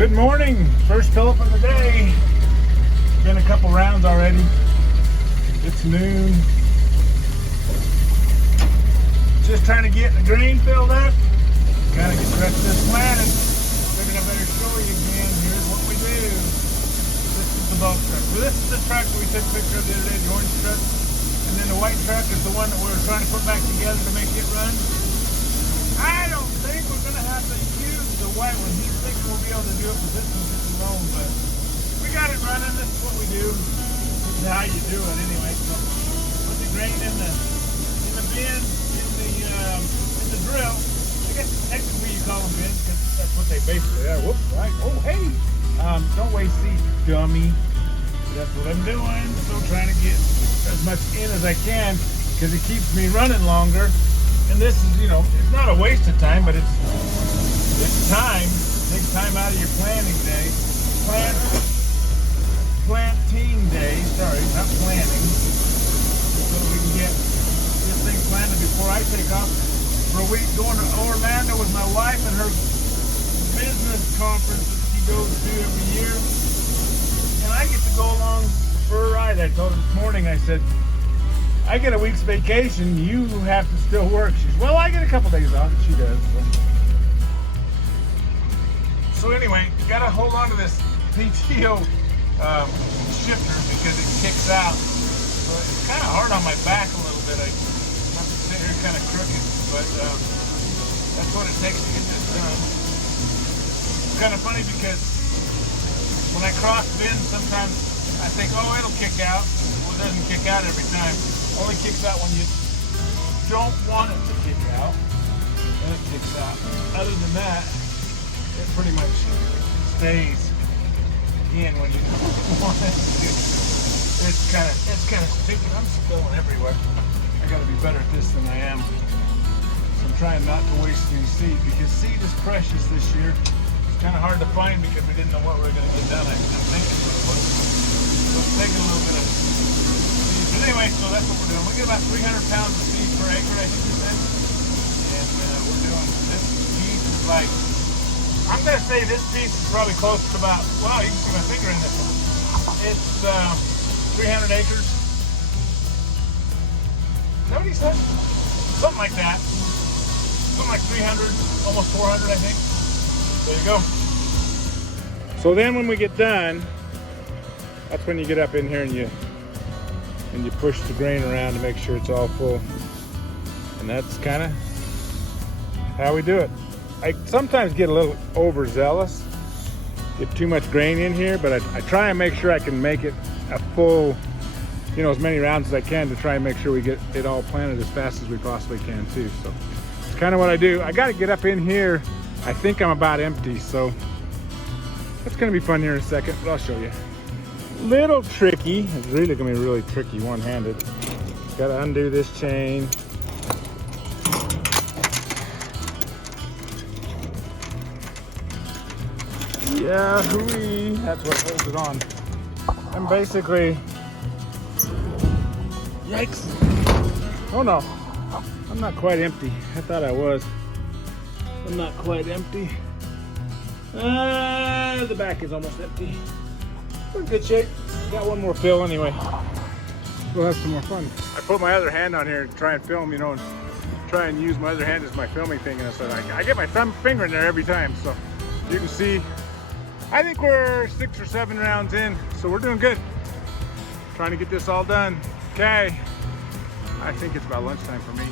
Good morning. First fill up of the day. Been a couple rounds already. It's noon. Just trying to get the grain filled up. Gotta get the rest of this planted. Figured I better show you again. Here's what we do. This is the bulk truck. So this is the truck that we took a picture of the other day, the orange truck. And then the white truck is the one that we're trying to put back together to make it run. I don't think we're gonna have to use the white one. He thinks we'll be able to do it because this one's just alone, but we got it running. This is what we do. This is how you do it anyway. So put the grain in the bin, in the drill. I guess technically you call them bins because that's what they basically are. Whoops, right? Oh, hey! Don't waste seeds, dummy. That's what I'm doing. So trying to get as much in as I can because it keeps me running longer. And this is, it's not a waste of time, but it's time. Take time out of your planting day. Planting day. Sorry, not planning. So we can get this thing planted before I take off for a week going to Orlando with my wife and her business conference that she goes to every year. And I get to go along for a ride. I told her this morning, I said, I get a week's vacation, you have to still work. She's, well, I get a couple days off. She does. So anyway, you gotta hold on to this PTO shifter because it kicks out. So it's kind of hard on my back a little bit. I have to sit here kind of crooked, but that's what it takes to get this done. It's kind of funny because when I cross bins, sometimes I think, oh, it'll kick out. Well, it doesn't kick out every time. Only kicks out when you don't want it to kick out, and it kicks out. Other than that, it pretty much stays in when you don't want it to. It's kind of sticky. I'm spilling everywhere. I got to be better at this than I am. So I'm trying not to waste any seed because seed is precious this year. It's kind of hard to find because we didn't know what we were going to get done. I'm thinking what it was. So it's taking a little bit of. But anyway, so that's what we're doing. We get about 300 pounds of seed per acre, I think you said. And we're doing this piece is like, I'm going to say this piece is probably close to about, wow, you can see my finger in this one. It's 300 acres. Is that what he said? Something like that. Something like 300, almost 400, I think. There you go. So then when we get done, that's when you get up in here and you push the grain around to make sure it's all full. And that's kind of how we do it. I sometimes get a little overzealous, get too much grain in here, but I try and make sure I can make it a full, as many rounds as I can to try and make sure we get it all planted as fast as we possibly can too. So it's kind of what I do. I got to get up in here. I think I'm about empty, so it's going to be fun here in a second, but I'll show you. Little tricky. It's really gonna be really tricky one-handed. Gotta undo this chain. Yeah, hooey. That's what holds it on. And basically, yikes. Oh no, I'm not quite empty. I thought I was. I'm not quite empty. The back is almost empty. We're in good shape. Got one more fill anyway. We'll have some more fun. I put my other hand on here to try and film, and try and use my other hand as my filming thing, and so I get my thumb finger in there every time. So you can see, I think we're 6 or 7 rounds in, so we're doing good. Trying to get this all done. Okay. I think it's about lunchtime for me.